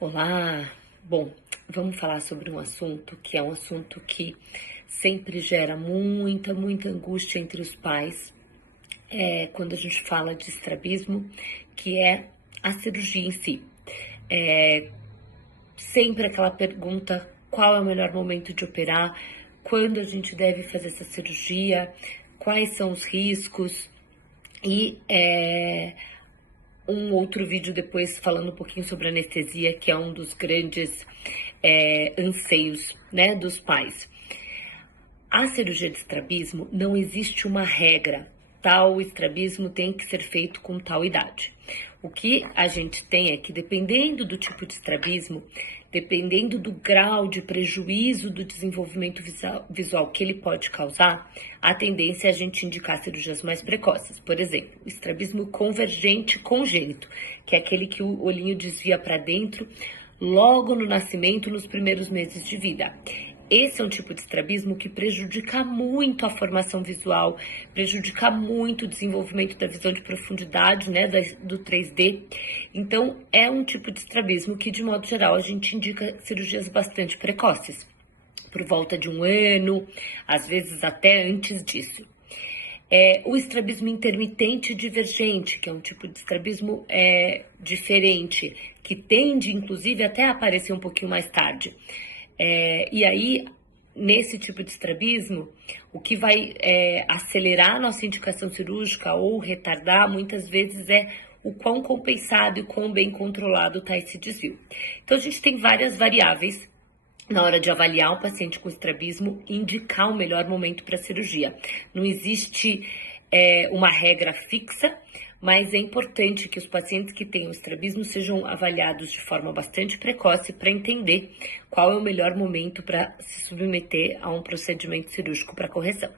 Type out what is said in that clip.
Olá! Bom, vamos falar sobre um assunto que é um assunto que sempre gera muita angústia entre os pais, quando a gente fala de estrabismo, que é a cirurgia em si. É sempre aquela pergunta: qual é o melhor momento de operar? Quando a gente deve fazer essa cirurgia? Quais são os riscos? E um outro vídeo depois falando um pouquinho sobre anestesia, que é um dos grandes anseios, né, dos pais. A cirurgia de estrabismo não existe uma regra, tal estrabismo tem que ser feito com tal idade. O que a gente tem é que, dependendo do tipo de estrabismo, dependendo do grau de prejuízo do desenvolvimento visual que ele pode causar, a tendência é a gente indicar cirurgias mais precoces. Por exemplo, o estrabismo convergente congênito, que é aquele que o olhinho desvia para dentro logo no nascimento, nos primeiros meses de vida. Esse é um tipo de estrabismo que prejudica muito a formação visual, prejudica muito o desenvolvimento da visão de profundidade, né, do 3D. Então, é um tipo de estrabismo que, de modo geral, a gente indica cirurgias bastante precoces, por volta de 1 ano, às vezes até antes disso. O estrabismo intermitente divergente, que é um tipo de estrabismo diferente, que tende, inclusive, até a aparecer um pouquinho mais tarde. E aí, nesse tipo de estrabismo, o que vai acelerar a nossa indicação cirúrgica ou retardar, muitas vezes, é o quão compensado e quão bem controlado está esse desvio. Então, a gente tem várias variáveis na hora de avaliar um paciente com estrabismo e indicar o melhor momento para a cirurgia. Não existe uma regra fixa, mas é importante que os pacientes que tenham estrabismo sejam avaliados de forma bastante precoce para entender qual é o melhor momento para se submeter a um procedimento cirúrgico para correção.